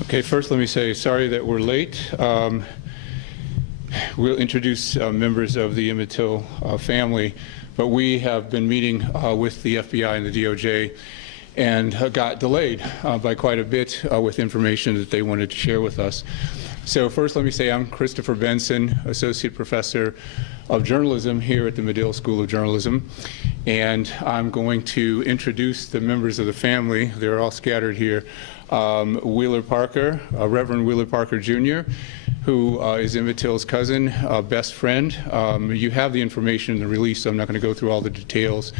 Okay, first let me say sorry that we're late. We'll introduce members of the Emmitt Till family, but we have been meeting with the FBI and the DOJ and got delayed by quite a bit with information that they wanted to share with us. So first let me say I'm Christopher Benson, Associate Professor of Journalism here at the Medill School of Journalism, and I'm going to introduce the members of the family. They're all scattered here. Wheeler Parker, Reverend Wheeler Parker Jr., who is Emmitt Till's cousin, best friend. You have the information in the release, so I'm not going to go through all the details.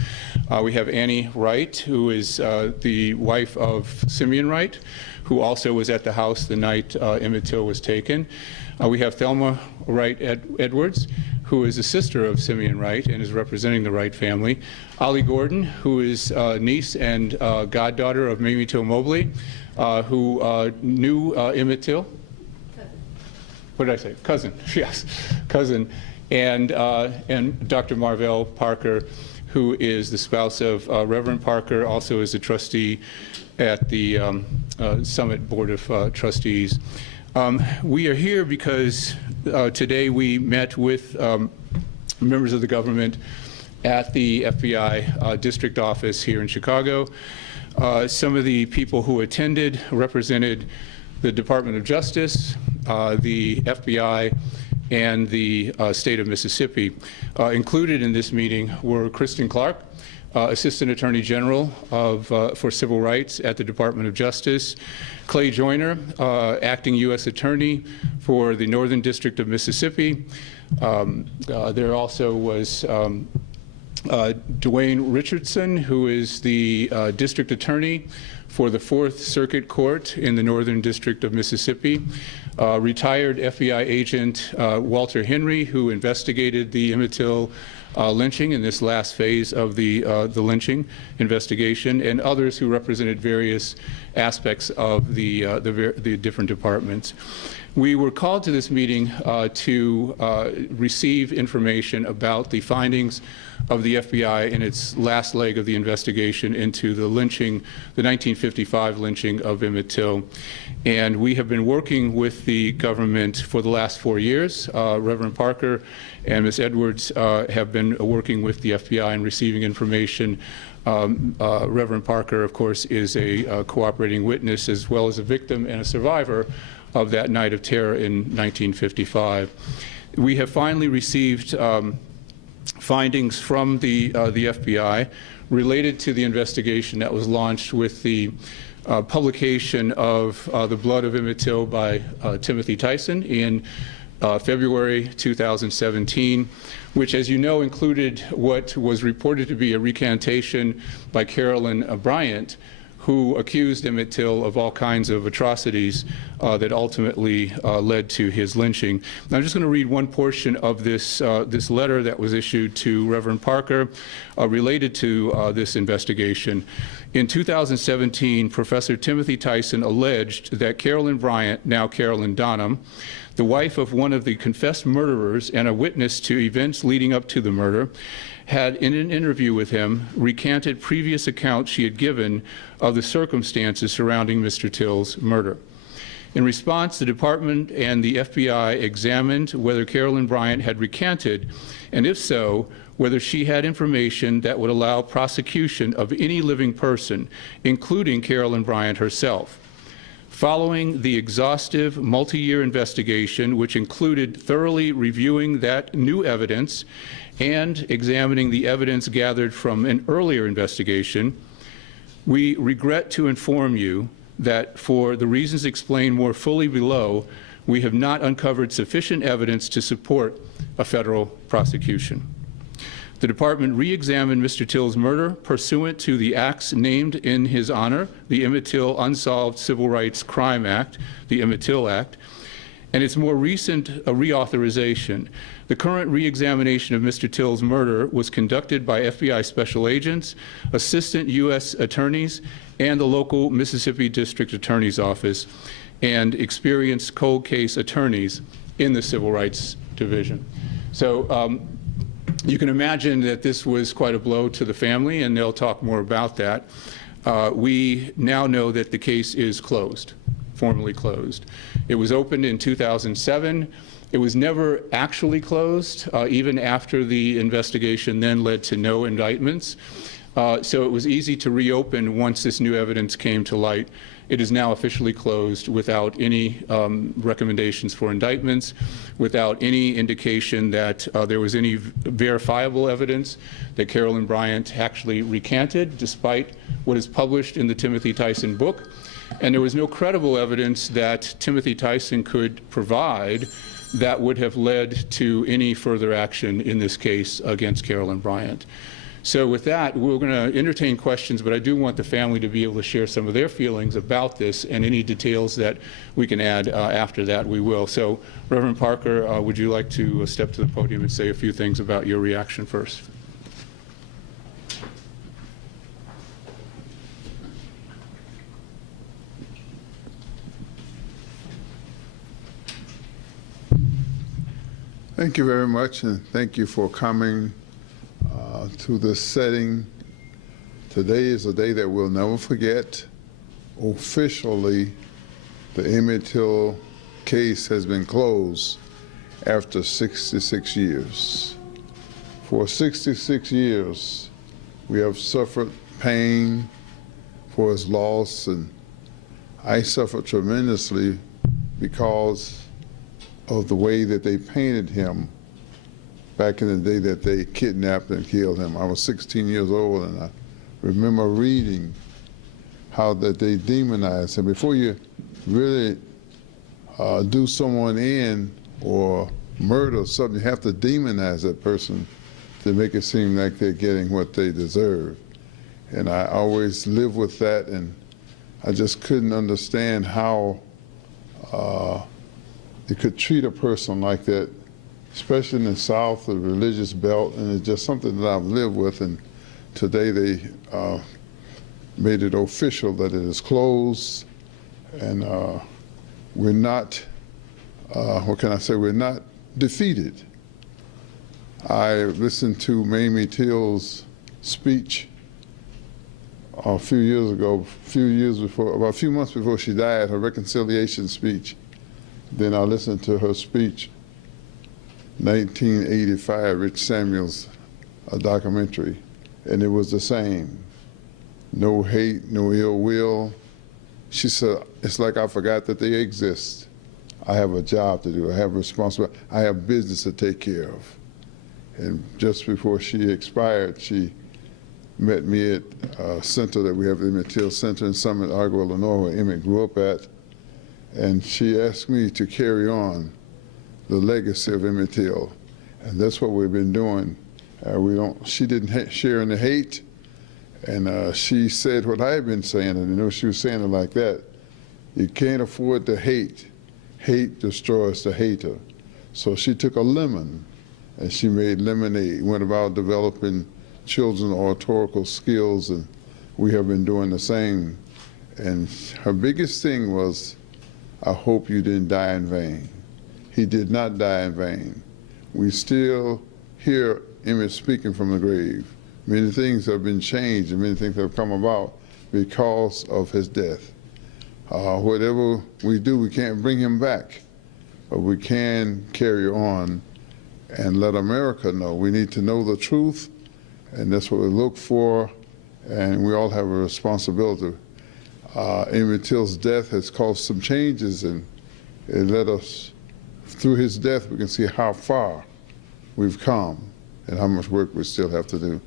We have Annie Wright, who is the wife of Simeon Wright, who also was at the house the night Emmitt Till was taken. We have Thelma Wright Edwards, who is a sister of Simeon Wright and is representing the Wright family. Ollie Gordon, who is niece and goddaughter of Mamie Till Mobley, who knew Emmitt Till. What did I say? Cousin, yes, cousin. And Dr. Marvell Parker, who is the spouse of Reverend Parker, also is a trustee at the Summit Board of Trustees. We are here because today we met with members of the government at the FBI district office here in Chicago. Some of the people who attended represented the Department of Justice, the FBI, and the state of Mississippi. Included in this meeting were Kristen Clark, Assistant Attorney General for Civil Rights at the Department of Justice, Clay Joyner, Acting U.S. Attorney for the Northern District of Mississippi. There also was Dwayne Richardson, who is the District Attorney for the Fourth Circuit Court in the Northern District of Mississippi. Retired FBI agent Walter Henry, who investigated the Emmitt Till lynching in this last phase of the lynching investigation, and others who represented various aspects of the different departments. We were called to this meeting to receive information about the findings of the FBI in its last leg of the investigation into the lynching, the 1955 lynching of Emmitt Till. And we have been working with the government for the last 4 years. Reverend Parker and Ms. Edwards have been working with the FBI and receiving information. Reverend Parker, of course, is a cooperating witness as well as a victim and a survivor of that night of terror in 1955. We have finally received findings from the FBI related to the investigation that was launched with the publication of The Blood of Emmitt Till by Timothy Tyson in February 2017, which, as you know, included what was reported to be a recantation by Carolyn Bryant, who accused Emmitt Till of all kinds of atrocities that ultimately led to his lynching. Now, I'm just going to read one portion of this letter that was issued to Reverend Parker related to this investigation. In 2017, Professor Timothy Tyson alleged that Carolyn Bryant, now Carolyn Donham, the wife of one of the confessed murderers and a witness to events leading up to the murder, had, in an interview with him, recanted previous accounts she had given of the circumstances surrounding Mr. Till's murder. In response, the department and the FBI examined whether Carolyn Bryant had recanted, and if so, whether she had information that would allow prosecution of any living person, including Carolyn Bryant herself. Following the exhaustive multi-year investigation, which included thoroughly reviewing that new evidence and examining the evidence gathered from an earlier investigation, we regret to inform you that for the reasons explained more fully below, we have not uncovered sufficient evidence to support a federal prosecution. The department re-examined Mr. Till's murder pursuant to the acts named in his honor, the Emmitt Till Unsolved Civil Rights Crime Act, the Emmitt Till Act, and its more recent reauthorization. The current re-examination of Mr. Till's murder was conducted by FBI special agents, assistant U.S. attorneys, and the local Mississippi District Attorney's Office, and experienced cold case attorneys in the Civil Rights Division. So you can imagine that this was quite a blow to the family, and they'll talk more about that. We now know that the case is closed formally closed. It was opened in 2007. It was never actually closed, even after the investigation then led to no indictments. So it was easy to reopen once this new evidence came to light. It is now officially closed without any recommendations for indictments, without any indication that there was any verifiable evidence that Carolyn Bryant actually recanted, despite what is published in the Timothy Tyson book. And there was no credible evidence that Timothy Tyson could provide that would have led to any further action in this case against Carolyn Bryant. So with that, we're going to entertain questions, but I do want the family to be able to share some of their feelings about this, and any details that we can add after that, we will. So Reverend Parker, would you like to step to the podium and say a few things about your reaction first? Thank you very much, and thank you for coming to this setting. Today is a day that we'll never forget. Officially, the Emmitt Till case has been closed after 66 years. For 66 years, we have suffered pain for his loss, and I suffered tremendously because of the way that they painted him back in the day that they kidnapped and killed him. I was 16 years old, and I remember reading how that they demonized him. Before you really do someone in or murder something, you have to demonize that person to make it seem like they're getting what they deserve. And I always lived with that, and I just couldn't understand how you could treat a person like that, especially in the South, the religious belt, and it's just something that I've lived with. And today they made it official that it is closed, and we're not, what can I say, we're not defeated. I listened to Emmitt Till's speech a few years ago, about a few months before she died, her reconciliation speech. Then I listened to her speech, 1985, Rich Samuel's documentary, and it was the same. No hate, no ill will. She said, it's like I forgot that they exist. I have a job to do, I have responsibility, I have business to take care of. And just before she expired, she met me at a center that we have, the Emmitt Till Center in Summit, Argo, Illinois, where Emmitt grew up at. And she asked me to carry on the legacy of Emmitt Till, and that's what we've been doing. She didn't share in the hate, and she said what I had been saying, and I know she was saying it like that. You can't afford to hate. Hate destroys the hater. So she took a lemon, and she made lemonade, went about developing children's oratorical skills, and we have been doing the same. And her biggest thing was, I hope you didn't die in vain. He did not die in vain. We still hear Emmitt speaking from the grave. Many things have been changed and many things have come about because of his death. Whatever we do, we can't bring him back, but we can carry on and let America know. We need to know the truth, and that's what we look for, and we all have a responsibility. Emmitt Till's death has caused some changes, and it let us, through his death, we can see how far we've come and how much work we still have to do.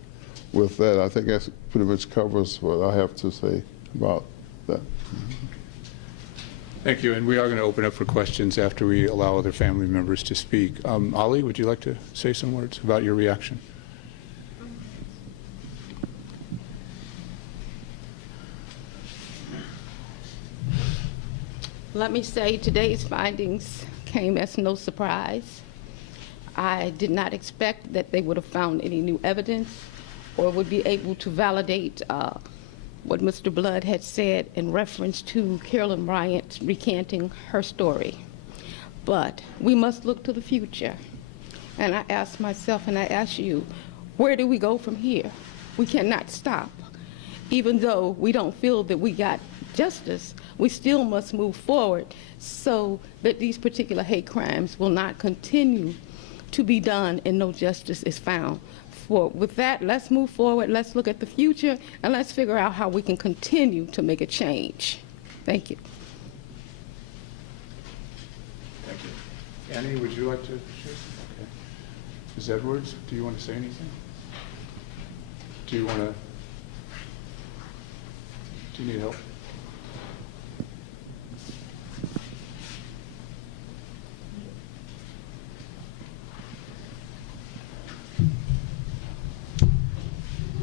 With that, I think that pretty much covers what I have to say about that. Thank you, and we are going to open up for questions after we allow other family members to speak. Ali, would you like to say some words about your reaction? Let me say today's findings came as no surprise. I did not expect that they would have found any new evidence or would be able to validate what Mr. Blood had said in reference to Carolyn Bryant recanting her story. But we must look to the future. And I ask myself and I ask you, where do we go from here? We cannot stop. Even though we don't feel that we got justice, we still must move forward so that these particular hate crimes will not continue to be done and no justice is found. With that, let's move forward, let's look at the future, and let's figure out how we can continue to make a change. Thank you. Thank you. Annie, would you like to share? Okay. Ms. Edwards, do you want to say anything? Do you need help?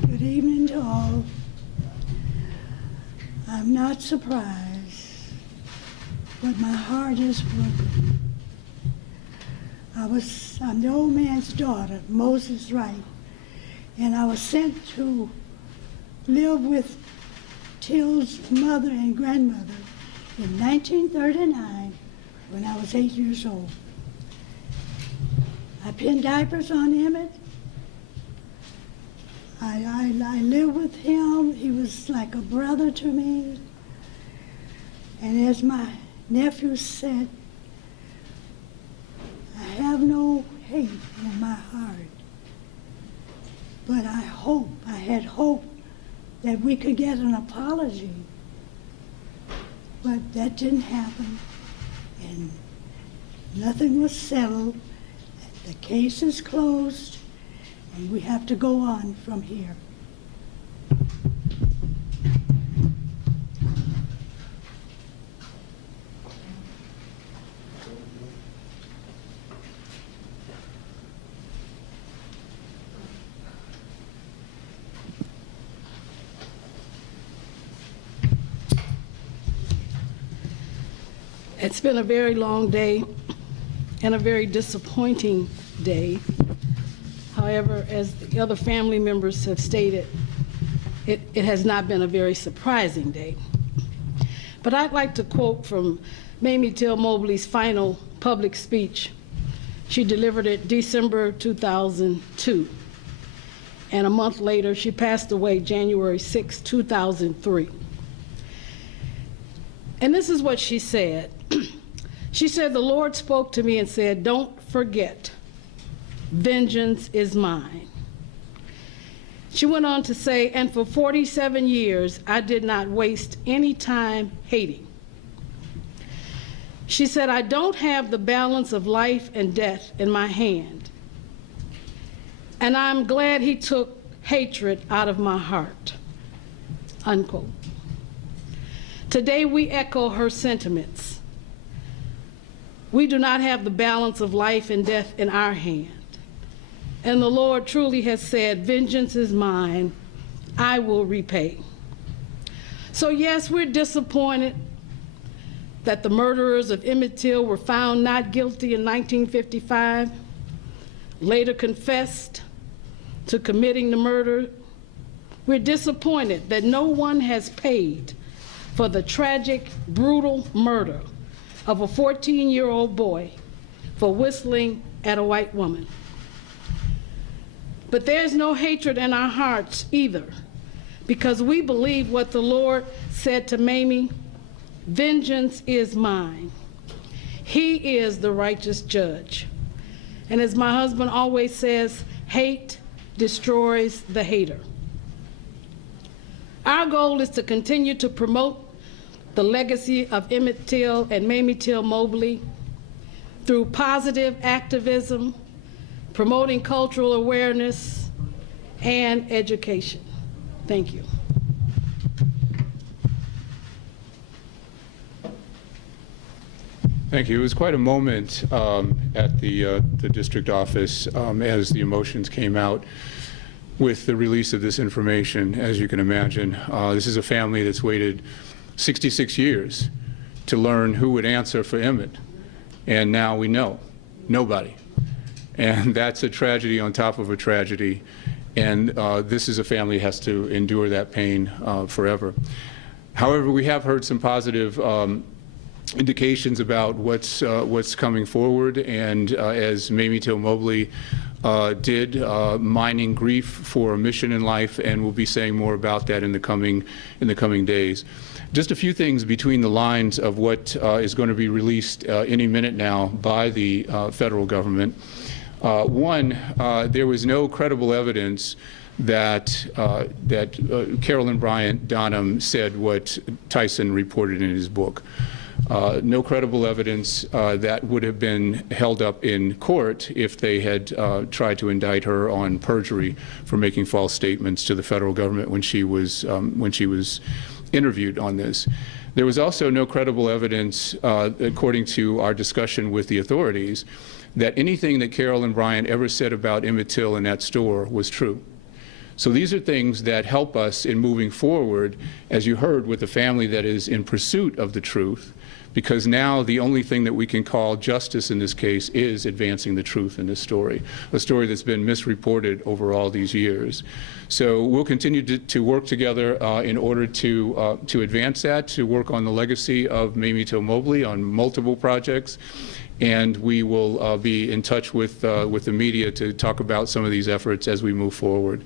Good evening to all. I'm not surprised, but my heart is broken. I'm the old man's daughter, Moses Wright, and I was sent to live with Till's mother and grandmother in 1939 when I was 8 years old. I pinned diapers on Emmitt. I lived with him. He was like a brother to me. And as my nephew said, I have no hate in my heart. But I had hope that we could get an apology. But that didn't happen. And nothing was settled. The case is closed. And we have to go on from here. It's been a very long day and a very disappointing day. However, as the other family members have stated, it has not been a very surprising day. But I'd like to quote from Emmitt Till Mobley's final public speech. She delivered it December 2002. And a month later, she passed away January 6, 2003. And this is what she said. She said, "The Lord spoke to me and said, 'Don't forget, vengeance is mine.'" She went on to say, "And for 47 years, I did not waste any time hating." She said, "I don't have the balance of life and death in my hand. And I'm glad he took hatred out of my heart." Unquote. Today, we echo her sentiments. We do not have the balance of life and death in our hand. And the Lord truly has said, "Vengeance is mine, I will repay." So yes, we're disappointed that the murderers of Emmitt Till were found not guilty in 1955, later confessed to committing the murder. We're disappointed that no one has paid for the tragic, brutal murder of a 14-year-old boy for whistling at a white woman. But there's no hatred in our hearts either, because we believe what the Lord said to Mamie, "Vengeance is mine." He is the righteous judge. And as my husband always says, hate destroys the hater. Our goal is to continue to promote the legacy of Emmitt Till and Mamie Till Mobley through positive activism, promoting cultural awareness, and education. Thank you. Thank you. It was quite a moment at the district office as the emotions came out with the release of this information. As you can imagine, this is a family that's waited 66 years to learn who would answer for Emmitt, and now we know, nobody. And that's a tragedy on top of a tragedy, and this is a family that has to endure that pain forever. However, we have heard some positive indications about what's coming forward, and as Mamie Till Mobley did, mining grief for a mission in life, and we'll be saying more about that in the coming days. Just a few things between the lines of what is going to be released any minute now by the federal government. One, there was no credible evidence that Carolyn Bryant Donham said what Tyson reported in his book. No credible evidence that would have been held up in court if they had tried to indict her on perjury for making false statements to the federal government when she was interviewed on this. There was also no credible evidence, according to our discussion with the authorities, that anything that Carolyn Bryant ever said about Emmitt Till in that store was true. So these are things that help us in moving forward, as you heard, with a family that is in pursuit of the truth, because now the only thing that we can call justice in this case is advancing the truth in this story, a story that's been misreported over all these years. So we'll continue to work together in order to advance that, to work on the legacy of Emmitt Till Mobley on multiple projects. And we will be in touch with the media to talk about some of these efforts as we move forward.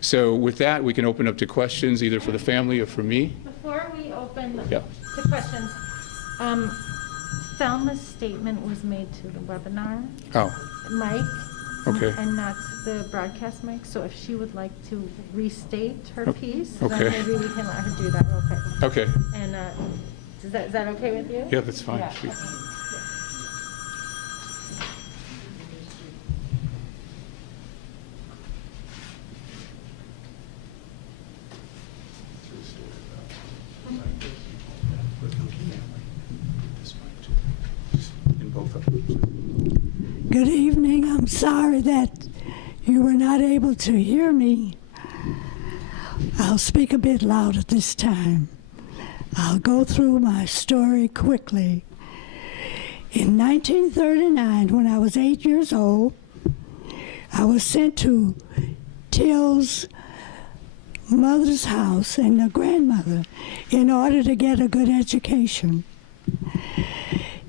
So with that, we can open up to questions, either for the family or for me. Before we open Yeah. to questions, Thelma's statement was made to the webinar Oh, mic okay. and not the broadcast mic. So if she would like to restate her piece, okay. then maybe we can let her do that real quick. Okay. And is that okay with you? Yeah, that's fine. Yeah. She- In both of them. Good evening. I'm sorry that you were not able to hear me. I'll speak a bit louder this time. I'll go through my story quickly. In 1939, when I was 8 years old, I was sent to Till's mother's house and her grandmother in order to get a good education.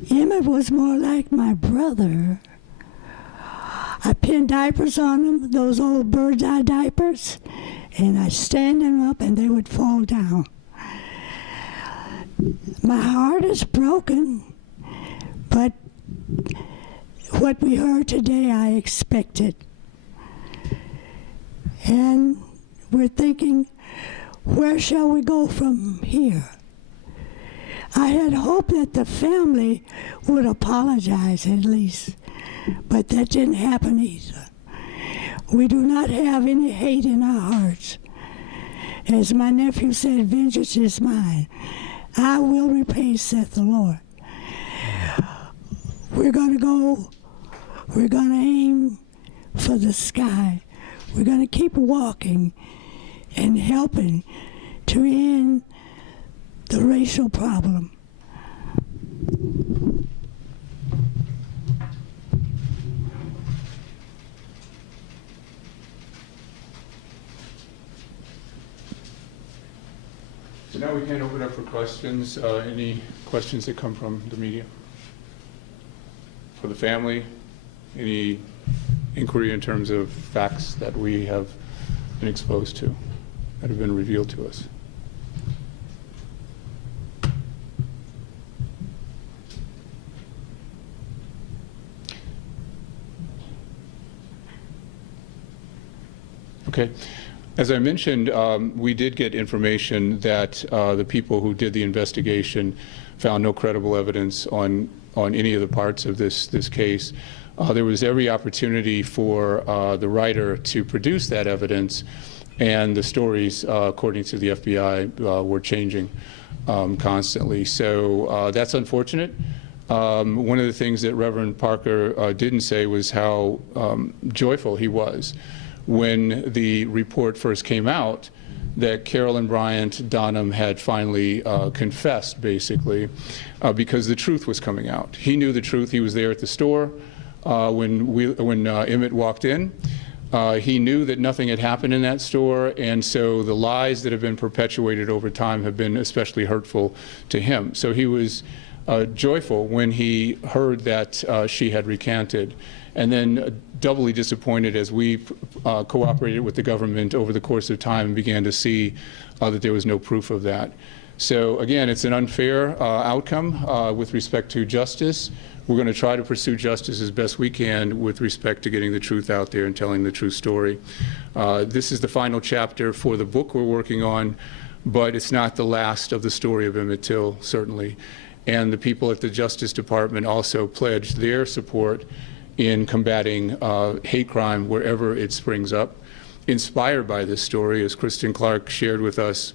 Emmitt was more like my brother. I pinned diapers on him, those old bird's eye diapers, and I'd stand them up and they would fall down. My heart is broken, but what we heard today, I expected. And we're thinking, where shall we go from here? I had hoped that the family would apologize at least, but that didn't happen either. We do not have any hate in our hearts. As my nephew said, vengeance is mine. I will repay, saith the Lord. We're going to aim for the sky. We're going to keep walking and helping to end the racial problem. So now we can open up for questions. Any questions that come from the media? For the family? Any inquiry in terms of facts that we have been exposed to, that have been revealed to us? Okay. As I mentioned, we did get information that the people who did the investigation found no credible evidence on any of the parts of this case. There was every opportunity for the writer to produce that evidence, and the stories, according to the FBI, were changing constantly. So that's unfortunate. One of the things that Reverend Parker didn't say was how joyful he was when the report first came out that Carolyn Bryant Donham had finally confessed, basically, because the truth was coming out. He knew the truth. He was there at the store when Emmitt walked in. He knew that nothing had happened in that store, and so the lies that have been perpetuated over time have been especially hurtful to him. So he was joyful when he heard that she had recanted, and then doubly disappointed as we cooperated with the government over the course of time and began to see that there was no proof of that. So again, it's an unfair outcome with respect to justice. We're going to try to pursue justice as best we can with respect to getting the truth out there and telling the true story. This is the final chapter for the book we're working on, but it's not the last of the story of Emmitt Till, certainly. And the people at the Justice Department also pledged their support in combating hate crime wherever it springs up. Inspired by this story, as Kristen Clark shared with us,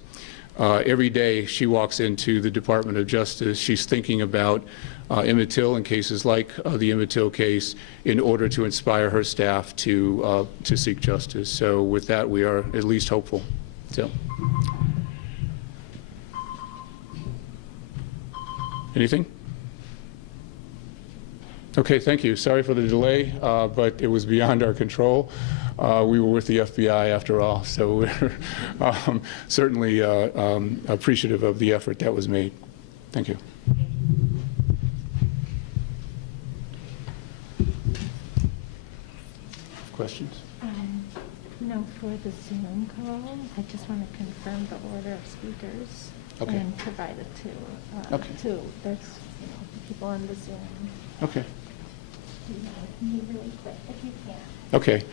every day she walks into the Department of Justice, she's thinking about Emmitt Till and cases like the Emmitt Till case in order to inspire her staff to seek justice. So with that, we are at least hopeful. So. Anything? Okay, thank you. Sorry for the delay, but it was beyond our control. We were with the FBI after all, so we're certainly appreciative of the effort that was made. Thank you. Questions? No, for the Zoom call, I just want to confirm the order of speakers. Okay. And provide it Okay. to there's people on the Zoom. Okay. Can you really quick if you can? Okay.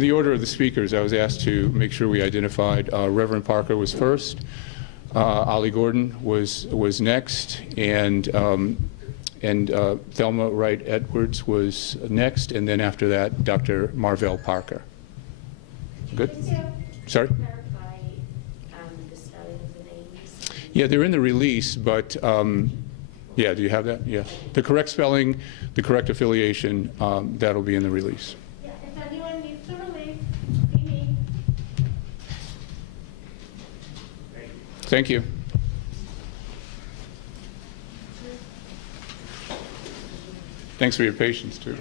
The order of the speakers, I was asked to make sure we identified. Reverend Parker was first, Ollie Gordon was next, and Thelma Wright Edwards was next, and then after that, Dr. Marvell Parker. Good? Sorry? Clarify the spelling of the names? Yeah, they're in the release, but yeah, do you have that? Yeah. The correct spelling, the correct affiliation, that'll be in the release. Yeah, if anyone needs to release, be me. Thank you. Thanks for your patience, too.